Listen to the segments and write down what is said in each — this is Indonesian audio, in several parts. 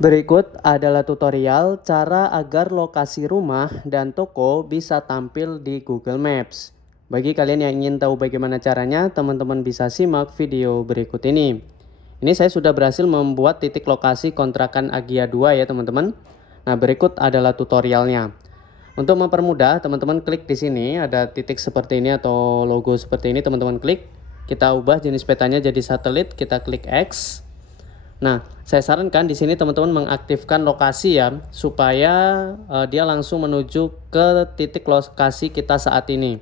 Berikut adalah tutorial cara agar lokasi rumah dan toko bisa tampil di Google Maps. Bagi kalian yang ingin tahu bagaimana caranya, teman-teman bisa simak video berikut ini. Ini saya sudah berhasil membuat titik lokasi kontrakan Agia 2 ya teman-teman. Nah, berikut adalah tutorialnya. Untuk mempermudah, teman-teman klik di sini, ada titik seperti ini atau logo seperti ini, teman-teman klik. Kita ubah jenis petanya jadi satelit, kita klik X. Nah, saya sarankan di sini teman-teman mengaktifkan lokasi ya, supaya dia langsung menuju ke titik lokasi kita saat ini.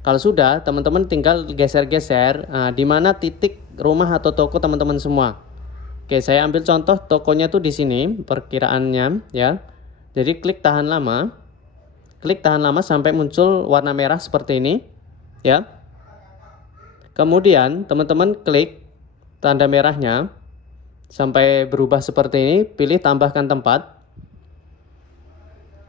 Kalau sudah, teman-teman tinggal geser-geser di mana titik rumah atau toko teman-teman semua. Oke, saya ambil contoh tokonya tuh di sini, perkiraannya ya. Jadi klik tahan lama sampai muncul warna merah seperti ini ya. Kemudian teman-teman klik tanda merahnya sampai berubah seperti ini, pilih tambahkan tempat.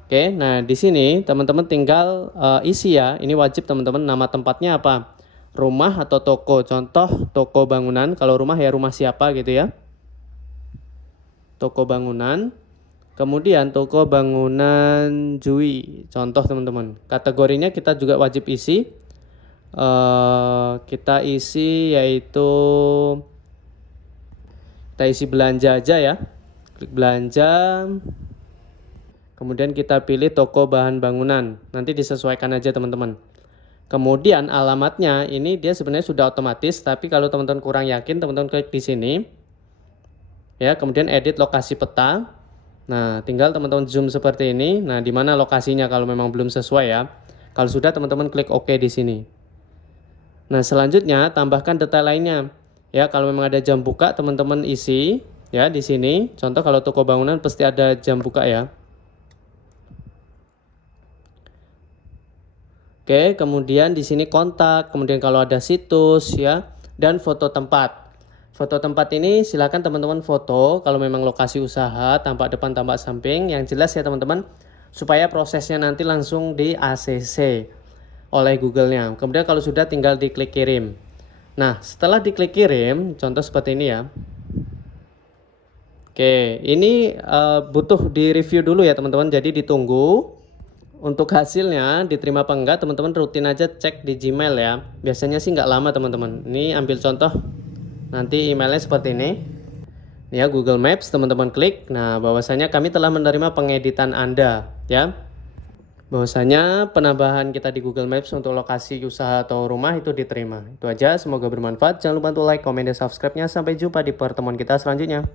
Oke, nah di sini teman-teman tinggal isi ya. Ini wajib teman-teman, nama tempatnya apa? Rumah atau toko. Contoh toko bangunan, kalau rumah ya rumah siapa gitu ya. Toko bangunan. Kemudian toko bangunan Jui. Contoh teman-teman. Kategorinya kita juga wajib isi. Kita isi yaitu kita isi belanja aja ya. Klik belanja. Kemudian kita pilih toko bahan bangunan. Nanti disesuaikan aja teman-teman. Kemudian alamatnya ini dia sebenarnya sudah otomatis, tapi kalau teman-teman kurang yakin, teman-teman klik di sini. Ya, kemudian edit lokasi peta. Nah, tinggal teman-teman zoom seperti ini. Nah, di mana lokasinya kalau memang belum sesuai ya. Kalau sudah, teman-teman klik OK di sini. Nah, selanjutnya tambahkan detail lainnya. Ya, kalau memang ada jam buka, teman-teman isi ya di sini. Contoh kalau toko bangunan pasti ada jam buka ya. Oke, kemudian di sini kontak, kemudian kalau ada situs ya, dan foto tempat. Foto tempat ini silakan teman-teman foto kalau memang lokasi usaha, tampak depan, tampak samping, yang jelas ya teman-teman, supaya prosesnya nanti langsung di ACC oleh Google-nya. Kemudian kalau sudah tinggal diklik kirim. Nah, setelah diklik kirim, contoh seperti ini ya. Oke, ini butuh di review dulu ya teman-teman, jadi ditunggu. Untuk hasilnya diterima apa enggak, teman-teman rutin aja cek di Gmail ya. Biasanya sih nggak lama teman-teman. Ini ambil contoh, nanti emailnya seperti ini. Ini ya Google Maps, teman-teman klik. Nah, bahwasanya kami telah menerima pengeditan Anda ya. Bahwasanya penambahan kita di Google Maps untuk lokasi usaha atau rumah itu diterima. Itu aja, semoga bermanfaat. Jangan lupa untuk like, komen, dan subscribe-nya. Sampai jumpa di pertemuan kita selanjutnya.